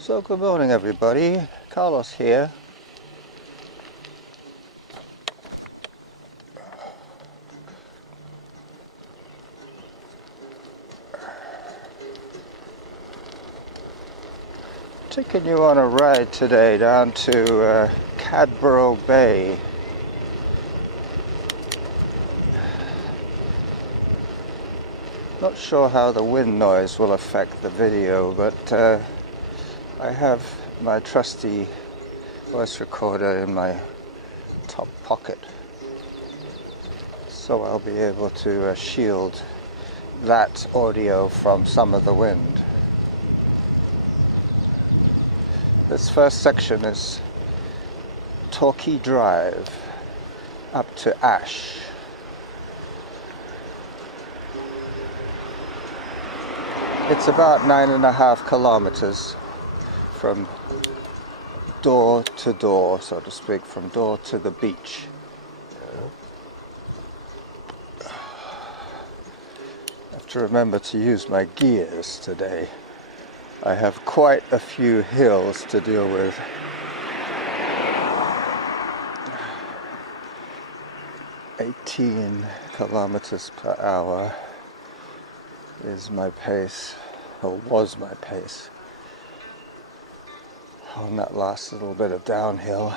So good morning everybody, Carlos here. Taking you on a ride today down to Cadboro Bay. Not sure how the wind noise will affect the video, but I have my trusty voice recorder in my top pocket, so I'll be able to shield that audio from some of the wind. This first section is Torquay Drive up to Ash. It's about 9.5 kilometers from door to door, so to speak, from door to the beach. I have to remember to use my gears today. I have quite a few hills to deal with. "18 kilometers per hour is my pace, or was my pace, on that last little bit of downhill.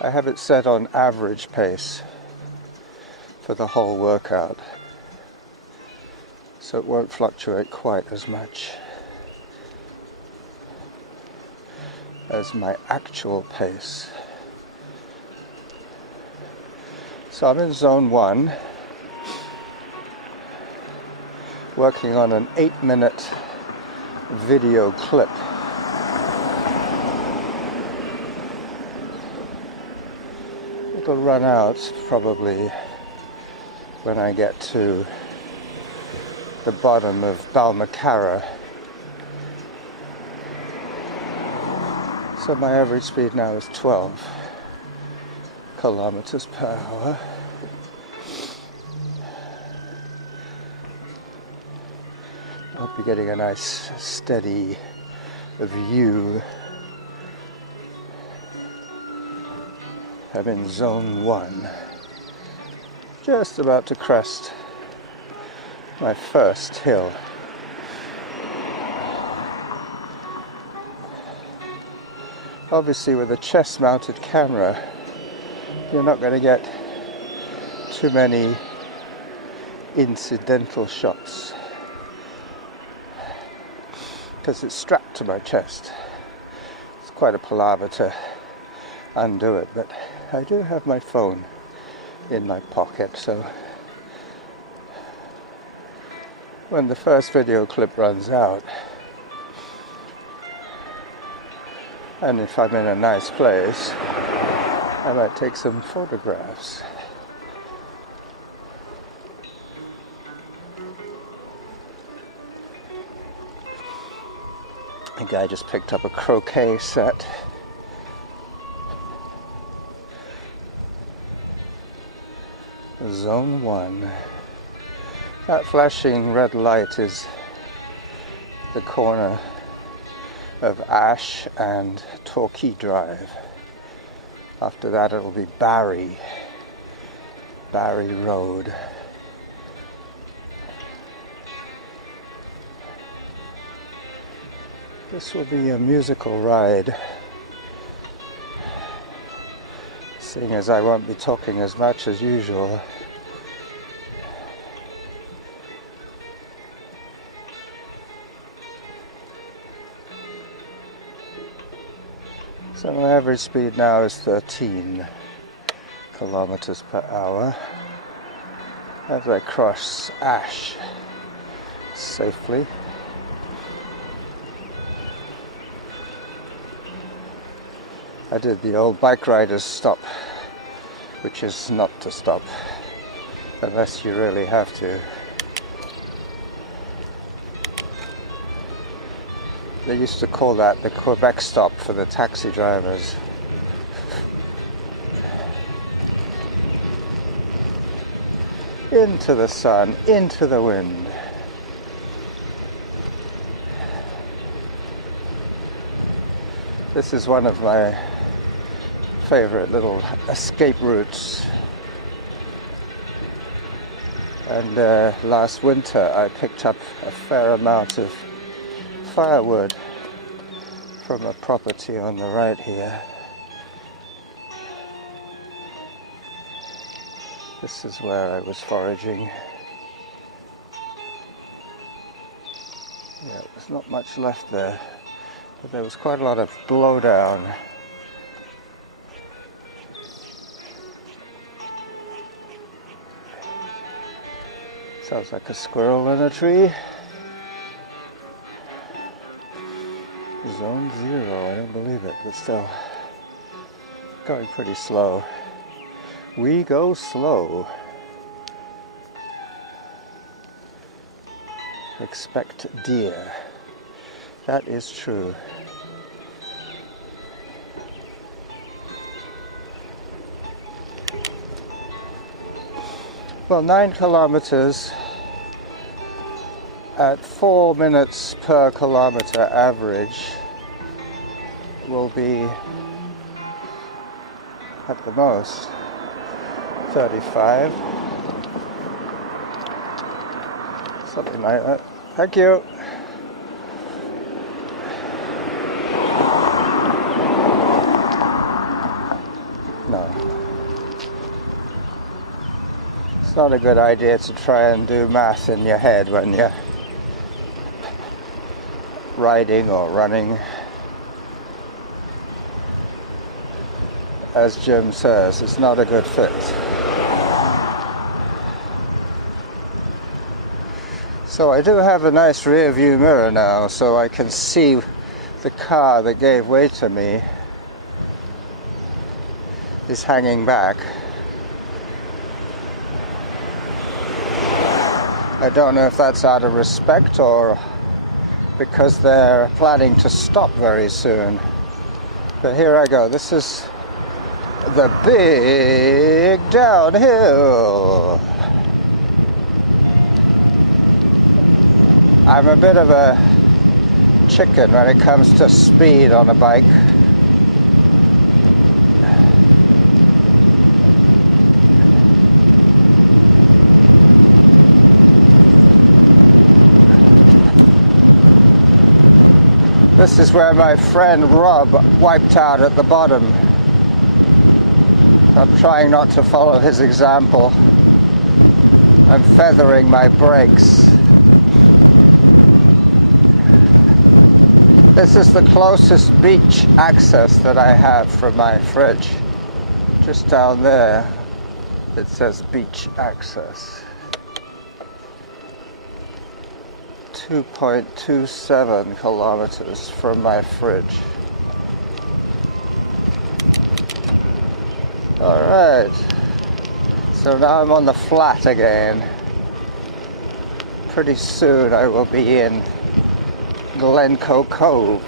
I have it set on average pace for the whole workout, so it won't fluctuate quite as much as my actual pace. So I'm in zone 1, working on an 8-minute video clip. It'll run out probably when I get to the bottom of Balmacara. So my average speed now is 12 kilometers per hour. I'll be getting a nice steady view. I'm in zone 1, just about to crest my first hill. Obviously with a chest mounted camera, you're not going to get too many incidental shots because it's strapped to my chest. It's quite a palaver to undo it, but I do have my phone in my pocket, so when the first video clip runs out, and if I'm in a nice place, I might take some photographs. A guy just picked up a croquet set. Zone 1. That flashing red light is the corner of Ash and Torquay Drive. After that it will be Barry Road. This will be a musical ride, seeing as I won't be talking as much as usual. So my average speed now is 13 kilometers per hour as I cross Ash safely. I did the old bike riders stop, which is not to stop unless you really have to. They used to call that the Quebec stop for the taxi drivers. Into the sun, into the wind. This is one of my favorite little escape routes. And last winter I picked up a fair amount of firewood from a property on the right here. This is where I was foraging. Yeah, there's not much left there, but there was quite a lot of blowdown. Sounds like a squirrel in a tree. Zone 0, I don't believe it, but still going pretty slow. We go slow. Expect deer. That is true. Well, 9 kilometers at 4 minutes per kilometer average will be at the most 35, something like that. Thank you. No, it's not a good idea to try and do math in your head when you're riding or running. As Jim says, it's not a good fit. So I do have a nice rear view mirror now, so I can see the car that gave way to me is hanging back. I don't know if that's out of respect or because they're planning to stop very soon. But here I go. This is the big downhill. I'm a bit of a chicken when it comes to speed on a bike. This is where my friend Rob wiped out at the bottom. I'm trying not to follow his example. I'm feathering my brakes. This is the closest beach access that I have from my fridge. Just down there, it says beach access. 2.27 kilometers from my fridge. Alright, so now I'm on the flat again. Pretty soon I will be in Glencoe Cove.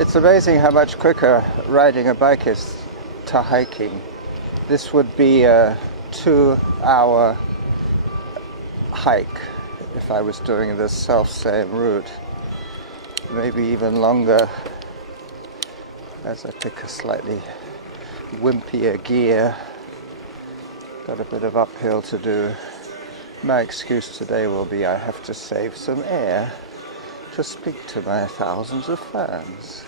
It's amazing how much quicker riding a bike is to hiking. This would be a 2-hour hike if I was doing this self-same route. Maybe even longer as I pick a slightly wimpier gear. Got a bit of uphill to do. My excuse today will be I have to save some air to speak to my thousands of fans.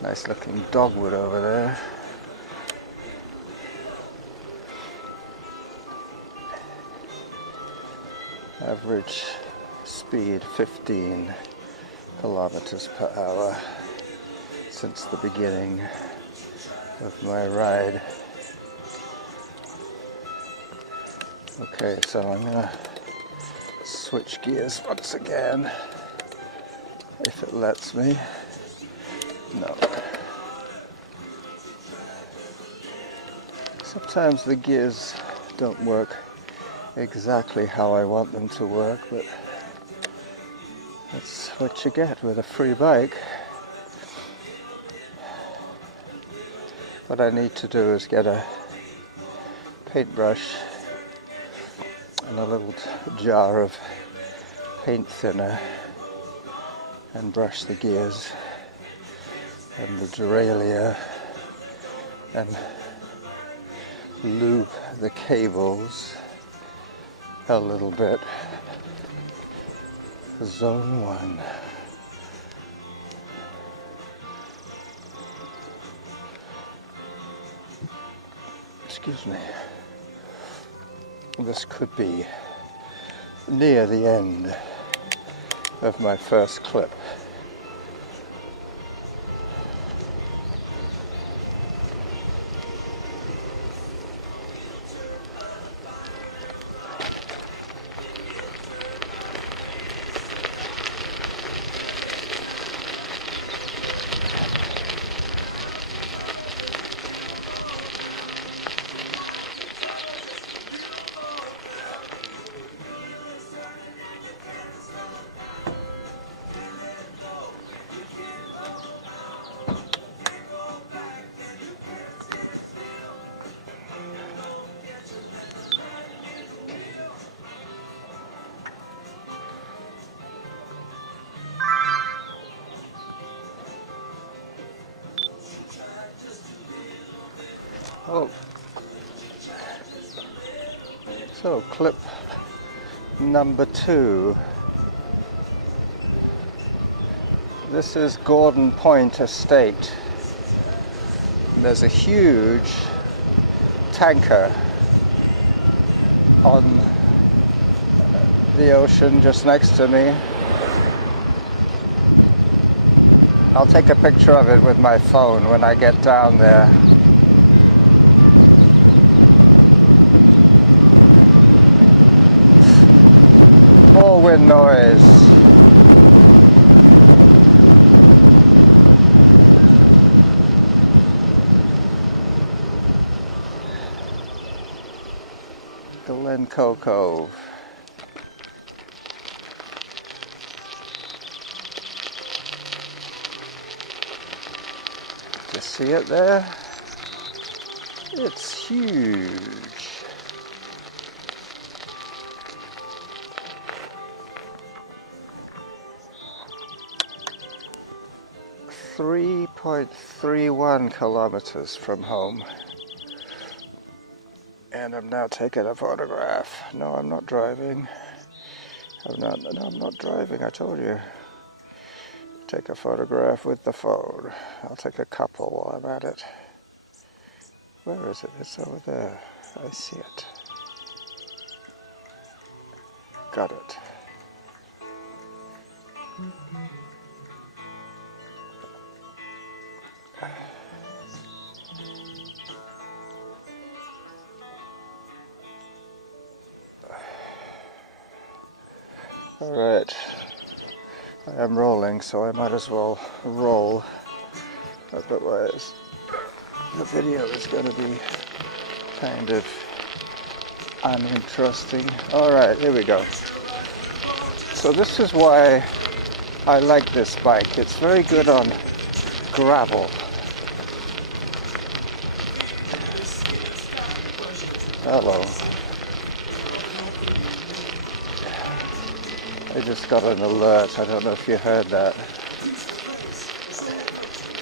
Nice looking dogwood over there. Average speed 15 kilometers per hour since the beginning of my ride. Okay, so I'm gonna switch gears once again, if it lets me. No. Sometimes the gears don't work exactly how I want them to work, but that's what you get with a free bike. What I need to do is get a paintbrush and a little jar of paint thinner and brush the gears and the derailleur and lube the cables a little bit. Zone 1. Excuse me. This could be near the end of my first clip. Oh. So clip number 2. This is Gordon Point Estate. There's a huge tanker on the ocean just next to me. I'll take a picture of it with my phone when I get down there. More wind noise. Glencoe Cove. You see it there? It's huge. .31 kilometers from home. And I'm now taking a photograph. No, I'm not driving. I'm not driving, I told you. Take a photograph with the phone. I'll take a couple while I'm at it. Where is it? It's over there. I see it. Got it. Alright, I am rolling, so I might as well roll, otherwise the video is going to be kind of uninteresting. Alright, here we go. So this is why I like this bike. It's very good on gravel. Hello. I just got an alert, I don't know if you heard that.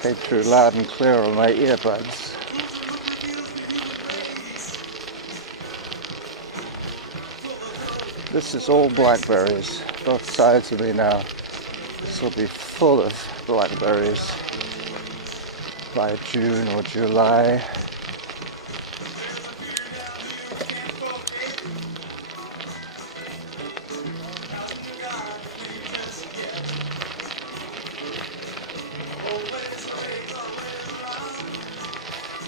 Came through loud and clear on my earbuds. This is all blackberries, both sides of me now. This will be full of blackberries by June or July.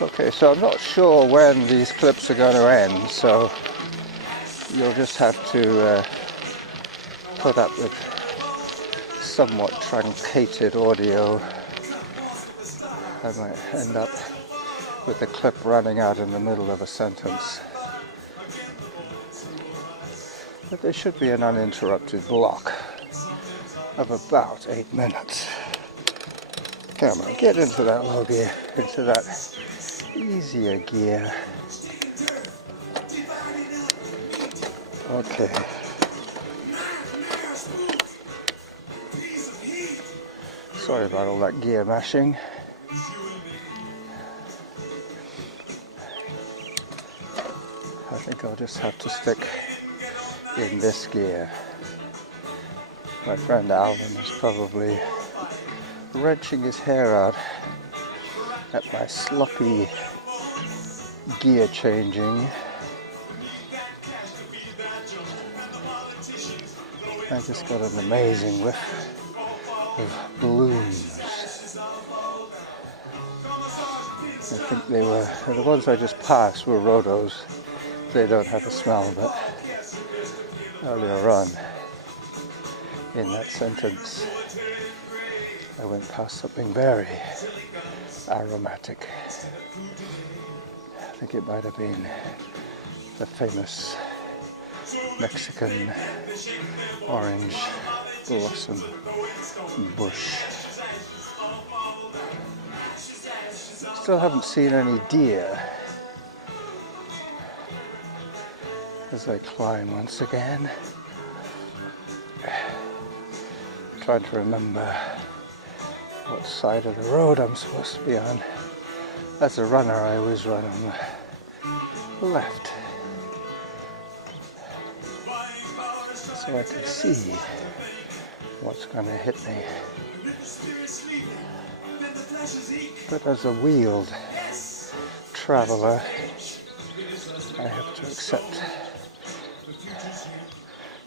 Okay, so I'm not sure when these clips are going to end, so you'll just have to put up with somewhat truncated audio. I might end up with the clip running out in the middle of a sentence. But there should be an uninterrupted block of about 8 minutes. Come on, get into that low gear, into that easier gear. Okay. Sorry about all that gear mashing. I think I'll just have to stick in this gear. My friend Alvin is probably wrenching his hair out at my sloppy gear changing. I just got an amazing whiff of blooms. I think they were, the ones I just passed were rhodos. They don't have a smell, but earlier on in that sentence I went past something very aromatic. I think it might have been the famous Mexican orange blossom bush. Still haven't seen any deer as I climb once again. Trying to remember what side of the road I'm supposed to be on. As a runner, I always run on the left, so I can see what's going to hit me. But as a wheeled traveller, I have to accept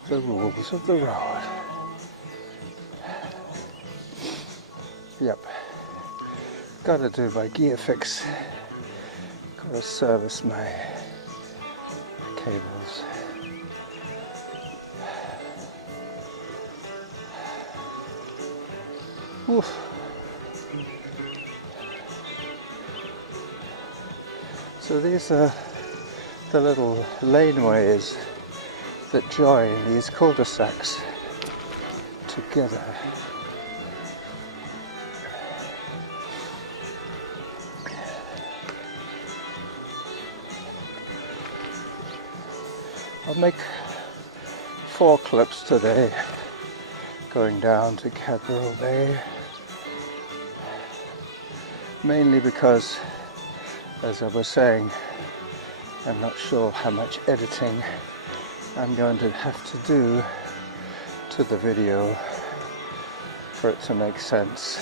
the rules of the road. Yep, gotta do my gear fix. Gotta service my cables. Oof. So these are the little laneways that join these cul-de-sacs together. I'll make 4 clips today going down to Cadboro Bay, mainly because, as I was saying, I'm not sure how much editing I'm going to have to do to the video for it to make sense.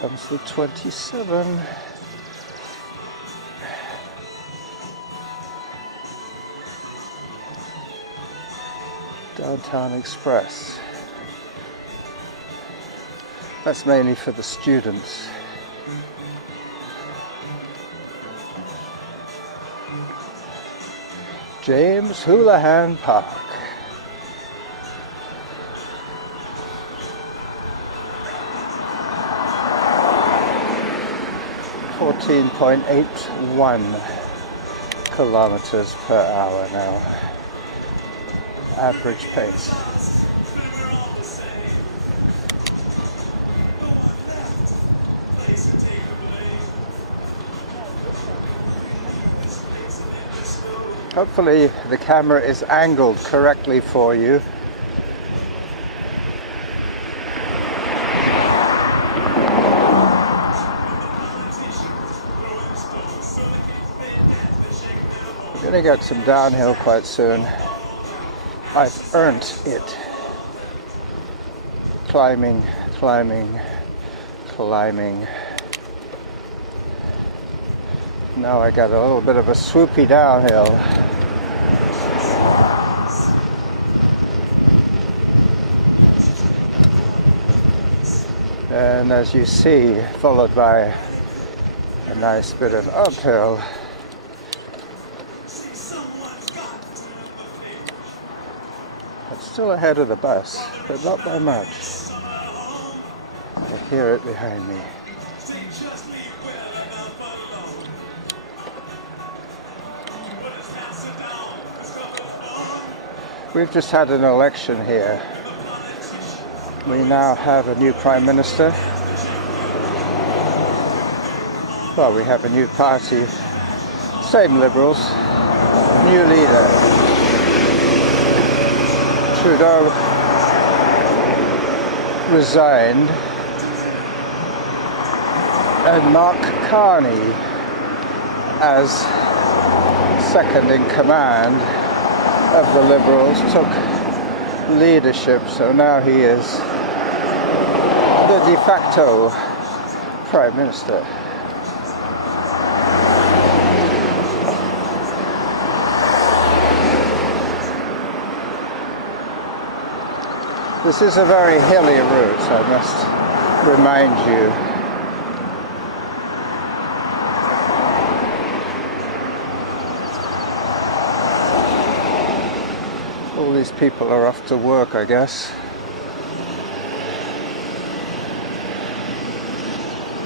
Comes the 27. Downtown Express. That's mainly for the students. James Houlihan Park. .81 kilometers per hour now. Average pace. Hopefully the camera is angled correctly for you. Gonna get some downhill quite soon. I've earned it. Climbing, climbing, climbing. Now I got a little bit of a swoopy downhill. And as you see, followed by a nice bit of uphill. Still ahead of the bus, but not by much. I hear it behind me. We've just had an election here. We now have a new Prime Minister. Well, we have a new party. Same Liberals. New leader. Trudeau resigned. And Mark Carney as second in command of the Liberals took leadership, so now he is the de facto Prime Minister. This is a very hilly route, I must remind you. All these people are off to work, I guess.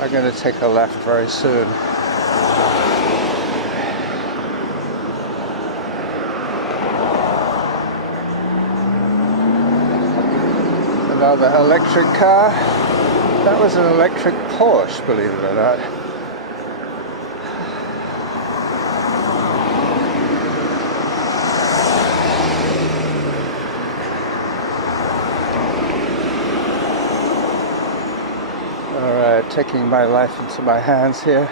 I'm going to take a left very soon. Another electric car. That was an electric Porsche, believe it or not. Alright, taking my life into my hands here.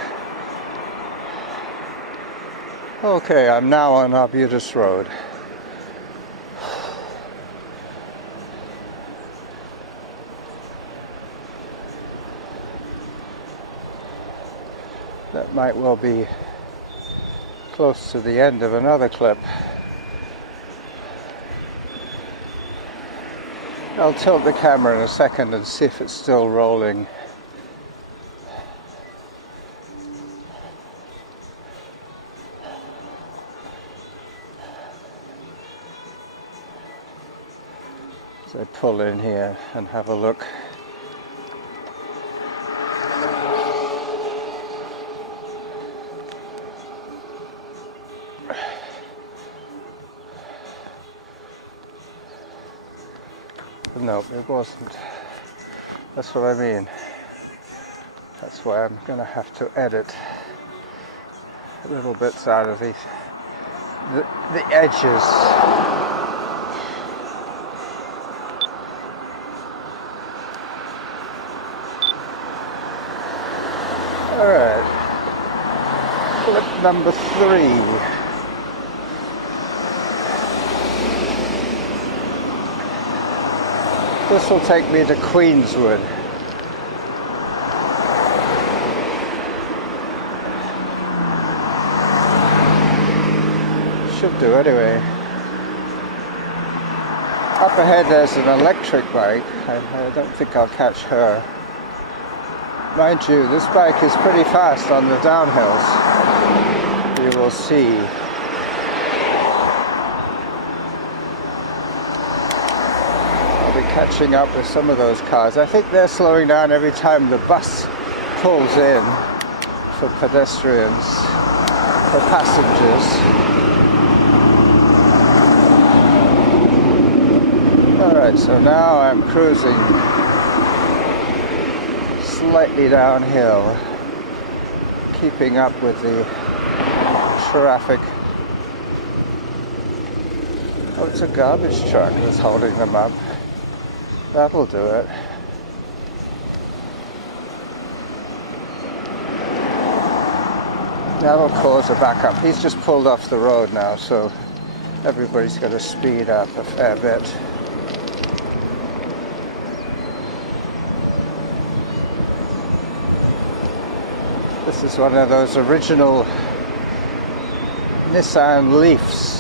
Okay, I'm now on Arbutus Road. That might well be close to the end of another clip. I'll tilt the camera in a second and see if it's still rolling. So pull in here and have a look. No, it wasn't. That's what I mean. That's why I'm going to have to edit little bits out of the edges. Alright. Clip number 3. This will take me to Queenswood. Should do anyway. Up ahead there's an electric bike. I don't think I'll catch her. Mind you, this bike is pretty fast on the downhills. We will see. Catching up with some of those cars. I think they're slowing down every time the bus pulls in for pedestrians, for passengers. Alright, so now I'm cruising slightly downhill, keeping up with the traffic. Oh, it's a garbage truck. It's holding them up. That'll do it. That'll cause a backup. He's just pulled off the road now, so everybody's going to speed up a fair bit. This is one of those original Nissan Leafs.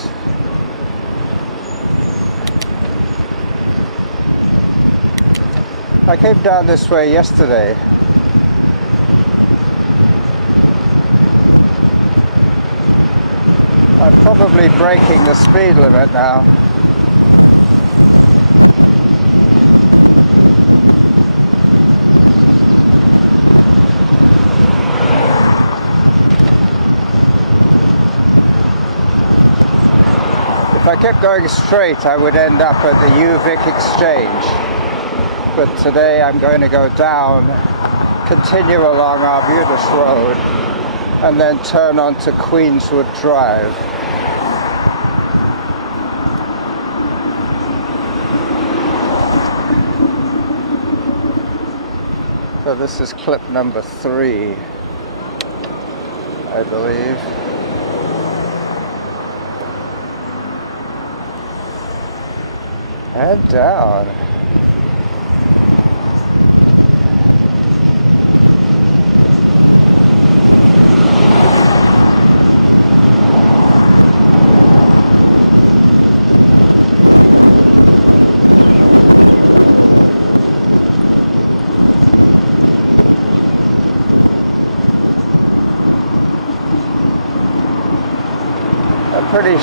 I came down this way yesterday. I'm probably breaking the speed limit now. If I kept going straight, I would end up at the UVic exchange. But today I'm going to go down, continue along Arbutus Road and then turn onto Queenswood Drive. So this is clip number 3, I believe. And down.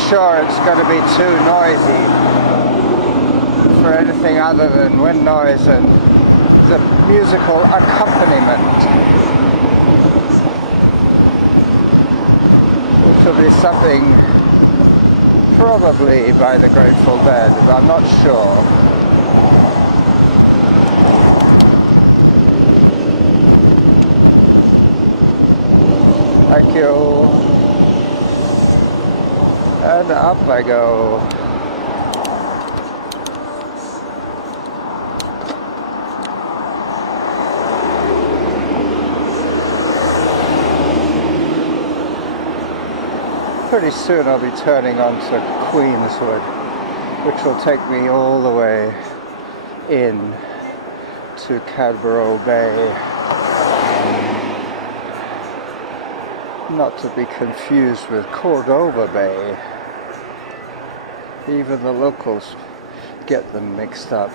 Sure, it's going to be too noisy for anything other than wind noise and the musical accompaniment. Should be something probably by the Grateful Dead, but I'm not sure. Thank you. Up I go. Pretty soon I'll be turning onto Queenswood, which will take me all the way in to Cadboro Bay. Not to be confused with Cadboro Bay. Even the locals get them mixed up.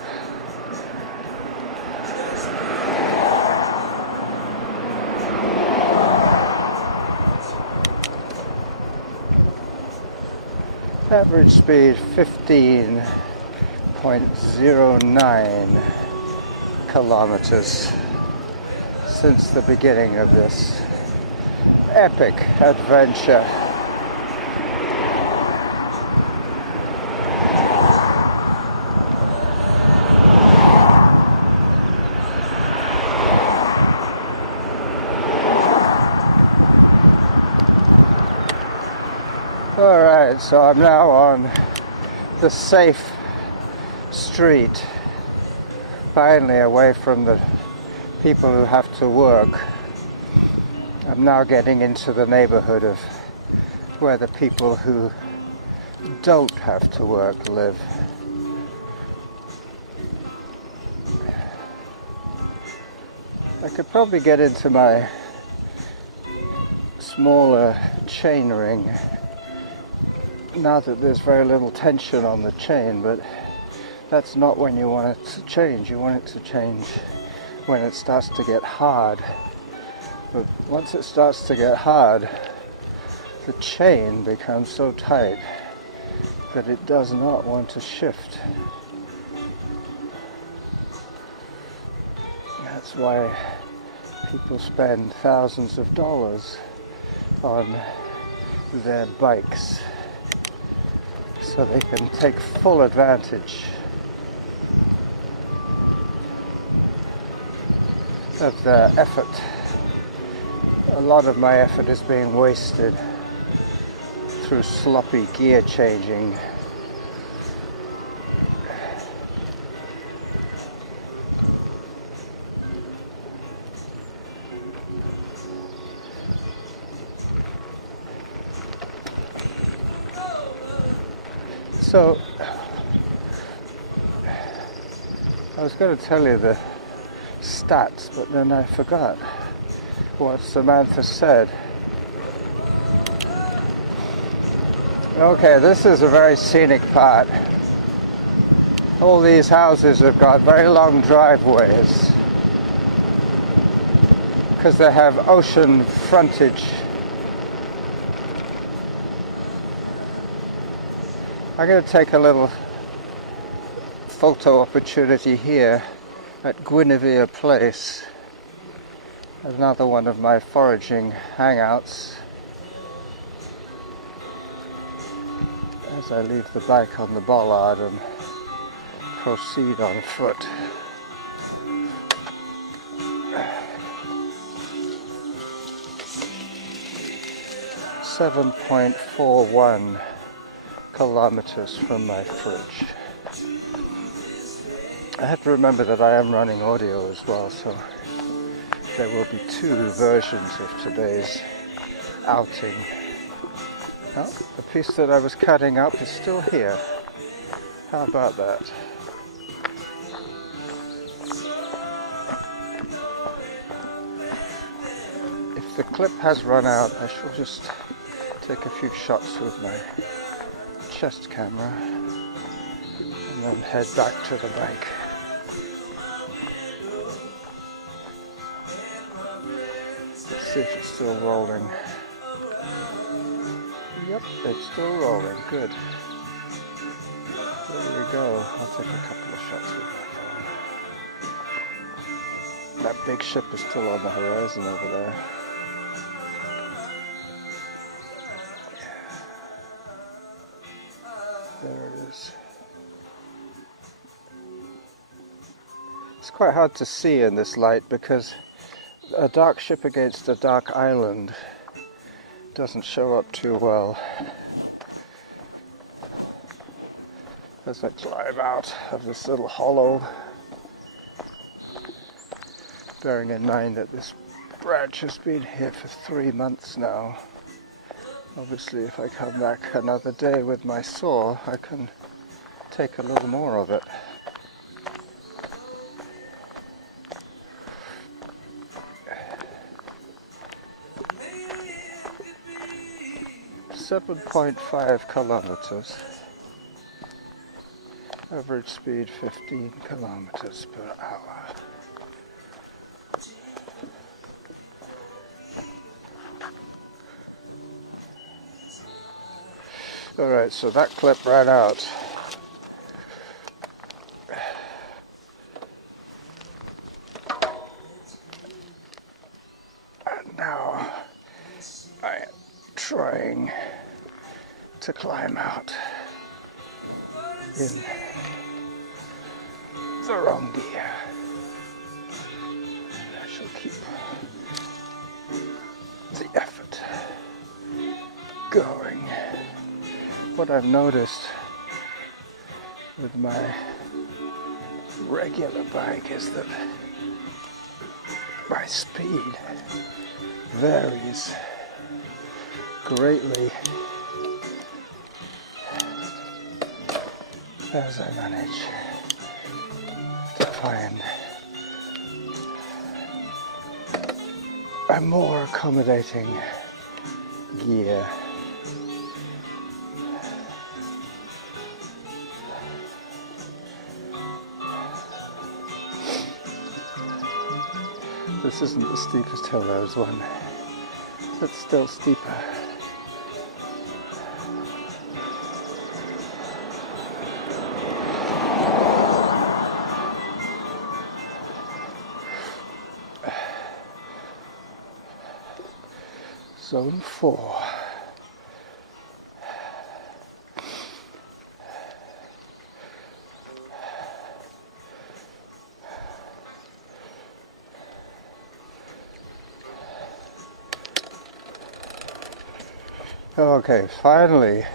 Average speed 15.09 kilometers since the beginning of this epic adventure. Alright, so I'm now on the safe street, finally away from the people who have to work. I'm now getting into the neighborhood of where the people who don't have to work live. I could probably get into my smaller chain ring now that there's very little tension on the chain, but that's not when you want it to change. You want it to change when it starts to get hard. But once it starts to get hard, the chain becomes so tight that it does not want to shift. That's why people spend thousands of dollars on their bikes, so they can take full advantage of their effort. A lot of my effort is being wasted through sloppy gear changing. So, I was going to tell you the stats, but then I forgot what Samantha said. Okay, this is a very scenic part. All these houses have got very long driveways because they have ocean frontage. I'm going to take a little photo opportunity here at Guinevere Place, another one of my foraging hangouts, as I leave the bike on the bollard and proceed on foot. 7.41 kilometers from my fridge. I have to remember that I am running audio as well, so there will be two versions of today's outing. Well, the piece that I was cutting up is still here. How about that? If the clip has run out, I shall just take a few shots with my chest camera and then head back to the bank. See if it's still rolling. Yep, it's still rolling. Good. There we go. I'll take a couple of shots with that. That big ship is still on the horizon over there. There it is. It's quite hard to see in this light because a dark ship against a dark island doesn't show up too well. As I drive out of this little hollow, bearing in mind that this branch has been here for 3 months now. Obviously, if I come back another day with my saw, I can take a little more of it. 7.5 kilometers. Average speed 15 kilometers per hour. Alright, so that clip ran out. And now I am trying to climb out in the wrong gear. I shall keep the effort going. What I've noticed with my regular bike is that my speed varies greatly as I manage to find a more accommodating gear. This isn't the steepest hill there's one, but still steeper. Zone 4. Okay, finally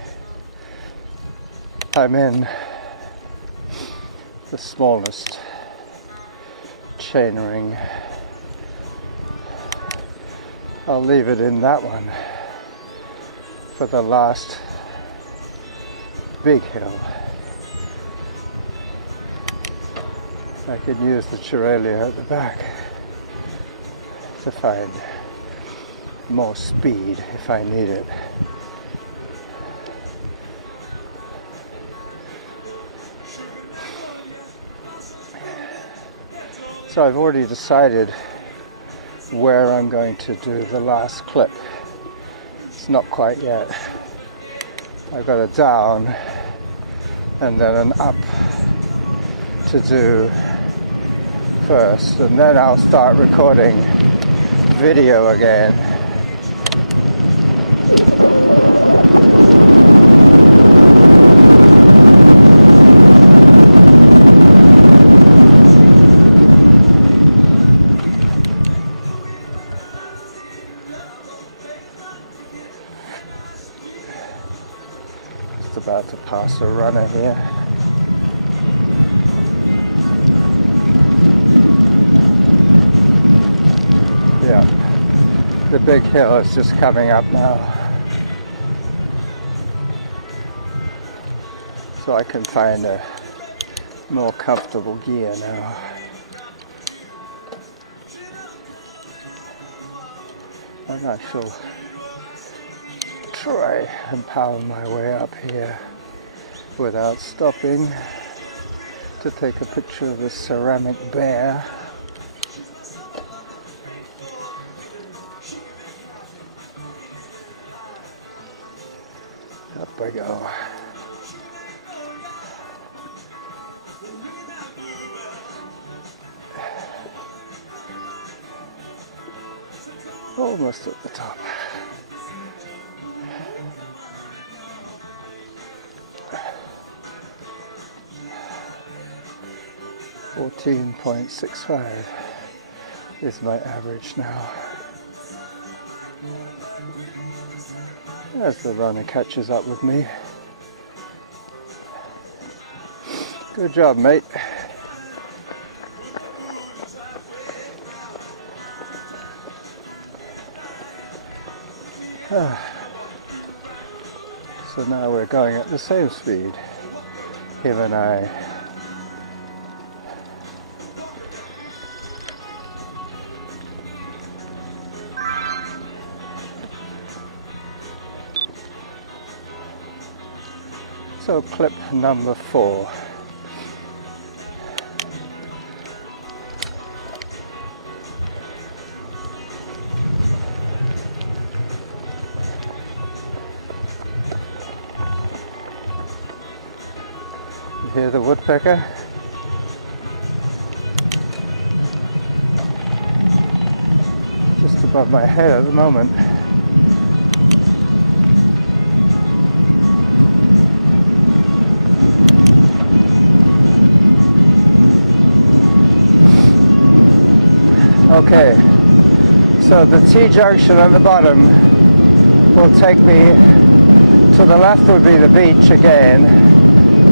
I'm in the smallest chain ring. I'll leave it in that one for the last big hill. I could use the Chiralia at the back to find more speed if I need it. So I've already decided where I'm going to do the last clip. It's not quite yet. I've got a down and then an up to do first, and then I'll start recording video again. is just coming up now, so I can find a more comfortable gear now. And I shall try and power my way up here without stopping to take a picture of this ceramic bear. Up we go. Almost at the top. .65 is my average now. As the runner catches up with me. Good job, mate. So now we're going at the same speed, him and I. So clip number 4. Hear the woodpecker? Just above my head at the moment. Okay, so the T-junction at the bottom will take me, to the left would be the beach again,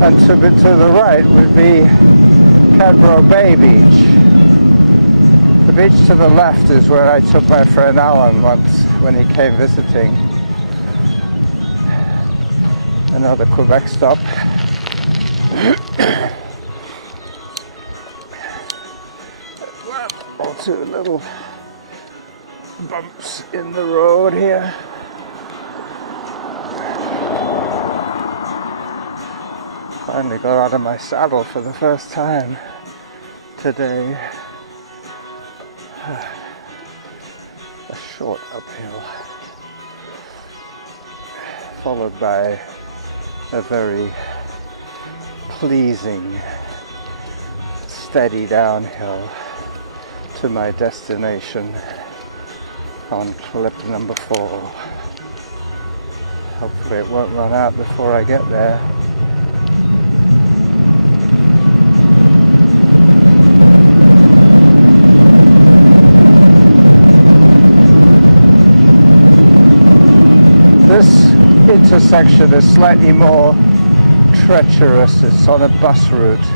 and to the right would be Cadboro Bay beach. The beach to the left is where I took my friend Alan once when he came visiting. Another Quebec stop. Also little bumps in the road here. Finally got out of my saddle for the first time today. A short uphill, followed by a very pleasing, steady downhill to my destination on clip number 4. Hopefully it won't run out before I get there. Section is slightly more treacherous. It's on a bus route.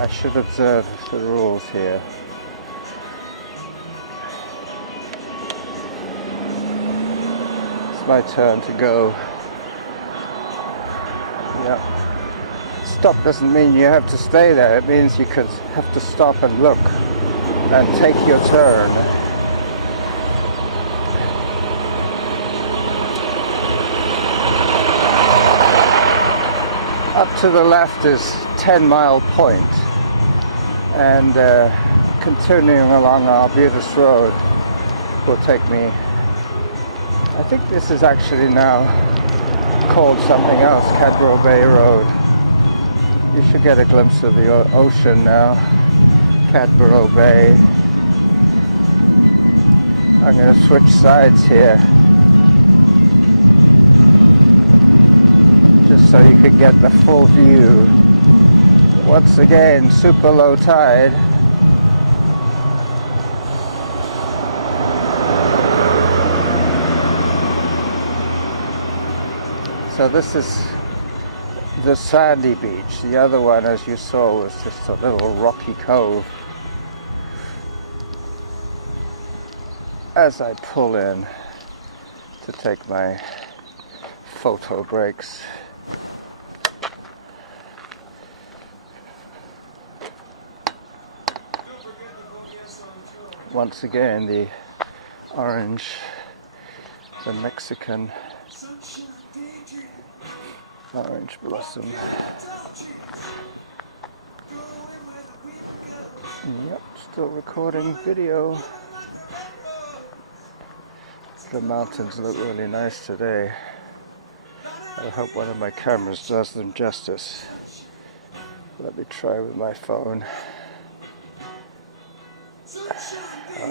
I should observe the rules here. It's my turn to go. Yeah. Stop doesn't mean you have to stay there. It means you could have to stop and look and take your turn. Up to the left is 10 Mile Point, and continuing along our beautiful road will take me, I think this is actually now called something else, Cadboro Bay Road. You should get a glimpse of the ocean now, Cadboro Bay. I'm going to switch sides here, so you can get the full view. Once again, super low tide. So this is the sandy beach. The other one, as you saw, was just a little rocky cove. As I pull in, to take my photo breaks. Once again, the orange, the Mexican orange blossom. Yep, still recording video. The mountains look really nice today. I hope one of my cameras does them justice. Let me try with my phone.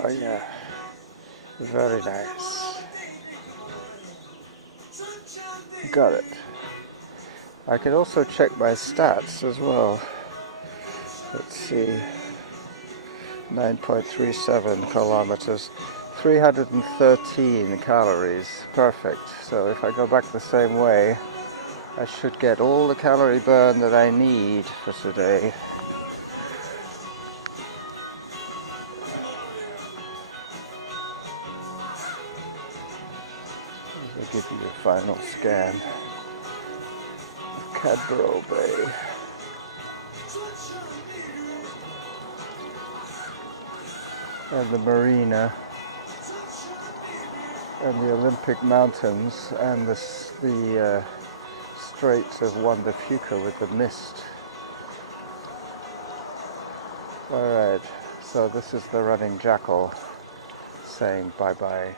Oh yeah, very nice. Got it. I can also check my stats as well. Let's see. 9.37 kilometers. 313 calories. Perfect. So if I go back the same way, I should get all the calorie burn that I need for today. I'll give you a final scan. Cadboro Bay. And the marina. And the Olympic Mountains. And the Straits of Wonder Fuca with the mist. Alright, so this is the running jackal saying bye-bye.